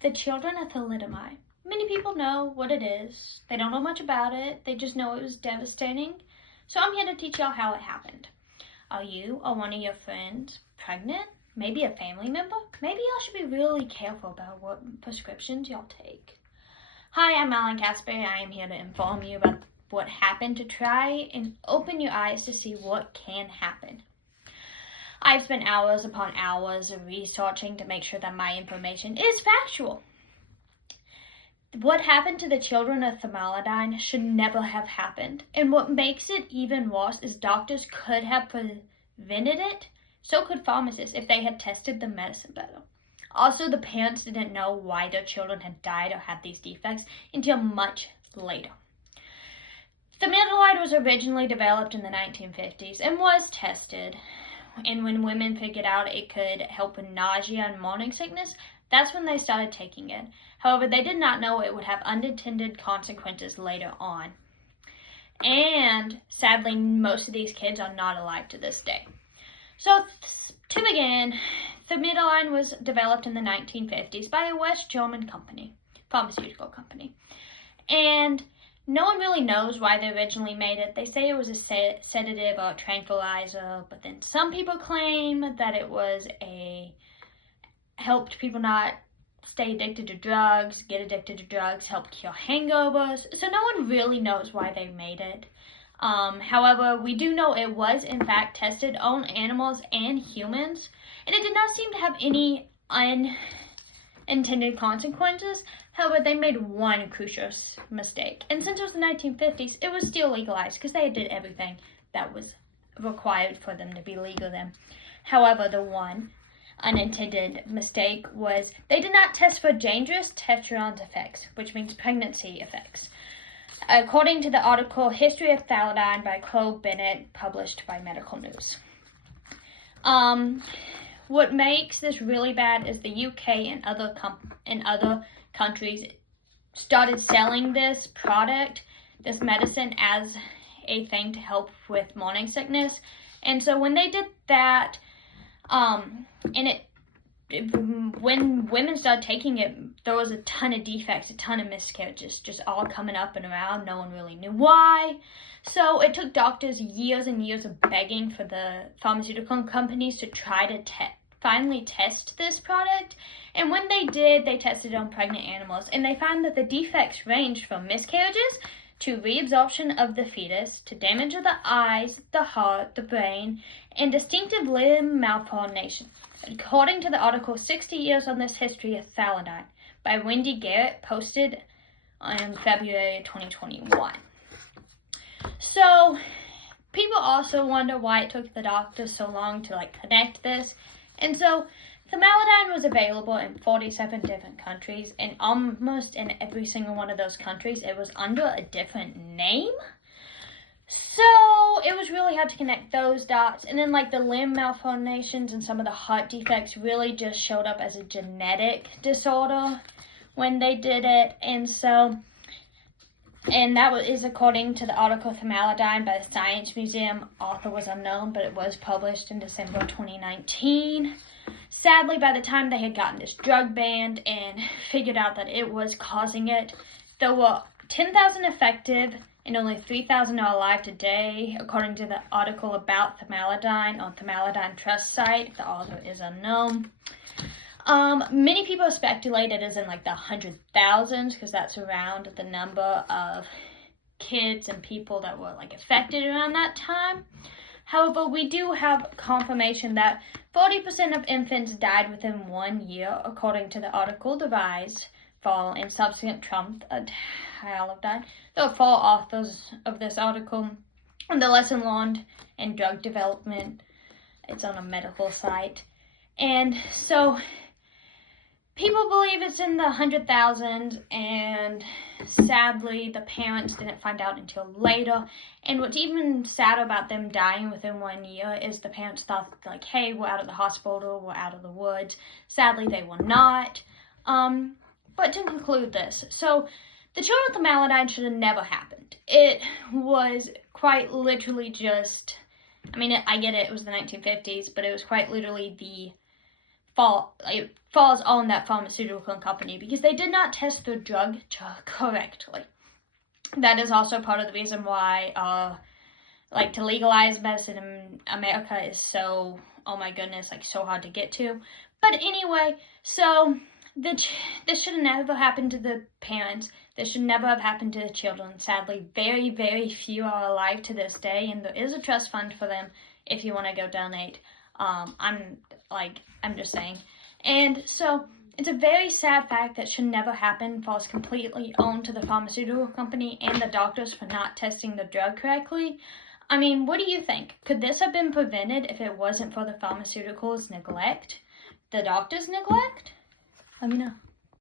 The children of Thalidomide. Many people know what it is. They don't know much about it. They just know it was devastating. So I'm here to teach y'all how it happened. Are you or one of your friends pregnant? Maybe a family member? Maybe y'all should be really careful about what prescriptions y'all take. Hi, I'm Alan Casper. I am here to inform you about what happened to try and open your eyes to see what can happen. I've spent hours upon hours researching to make sure that my information is factual. What happened to the children of Thalidomide should never have happened. And what makes it even worse is doctors could have prevented it. So could pharmacists if they had tested the medicine better. Also, the parents didn't know why their children had died or had these defects until much later. Thalidomide was originally developed in the 1950s and was tested. And when women figured out it could help with nausea and morning sickness, that's when they started taking it. However, they did not know it would have unintended consequences later on. And sadly, most of these kids are not alive to this day. So to begin, Thalidomide was developed in the 1950s by a West German company, pharmaceutical company. And no one really knows why they originally made it. They say it was a sedative or a tranquilizer, but then some people claim that it was helped people not stay addicted to drugs, get addicted to drugs, help cure hangovers. So no one really knows why they made it. However, we do know it was in fact tested on animals and humans, and it did not seem to have any unintended consequences. However, they made one crucial mistake, and since it was the 1950s, it was still legalized because they did everything that was required for them to be legal then. However, the one unintended mistake was they did not test for dangerous tetrons effects, which means pregnancy effects. According to the article History of Thalidomide by Chloe Bennett, published by Medical News. What makes this really bad is the UK and other countries started selling this product, this medicine, as a thing to help with morning sickness. And so when they did that, when women started taking it, there was a ton of defects, a ton of miscarriages, just all coming up and around. No one really knew why. So it took doctors years and years of begging for the pharmaceutical companies to try to finally test this product. And when they did, they tested it on pregnant animals, and they found that the defects ranged from miscarriages to reabsorption of the fetus, to damage of the eyes, the heart, the brain, and distinctive limb malformation. According to the article 60 Years on This History of Thalidomide by Wendy Garrett, posted on February 2021. So people also wonder why it took the doctors so long to connect this. And so Thalidomide was available in 47 different countries, and almost in every single one of those countries, it was under a different name. So it was really hard to connect those dots. And then the limb malformations and some of the heart defects really just showed up as a genetic disorder when they did it. And that is according to the article Thalidomide by the Science Museum. Author was unknown, but it was published in December 2019. Sadly, by the time they had gotten this drug banned and figured out that it was causing it, there were 10,000 effective and only 3,000 are alive today, according to the article about Thalidomide on Thalidomide Trust site. The author is unknown. Many people speculate it is in the 100,000s because that's around the number of kids and people that were affected around that time. However, we do have confirmation that 40% of infants died within 1 year, according to the article The Rise, Fall, and Subsequent Trump Thalidomide. There are 4 authors of this article on the lesson learned in drug development. It's on a medical site. And so people believe it's in the 100,000s, and sadly, the parents didn't find out until later. And what's even sad about them dying within 1 year is the parents thought, hey, we're out of the hospital, we're out of the woods. Sadly, they were not. But to conclude this, so the children with Thalidomide should have never happened. It was quite literally just, I get it was the 1950s, but it was quite literally the falls on that pharmaceutical company because they did not test the drug correctly. That is also part of the reason why, to legalize medicine in America is so, oh my goodness, so hard to get to. But anyway, so this should have never happened to the parents. This should never have happened to the children. Sadly, very, very few are alive to this day, and there is a trust fund for them if you want to go donate. I'm just saying. And so it's a very sad fact that should never happen, falls completely onto the pharmaceutical company and the doctors for not testing the drug correctly. I mean, what do you think? Could this have been prevented if it wasn't for the pharmaceuticals' neglect? The doctors' neglect? Let me know.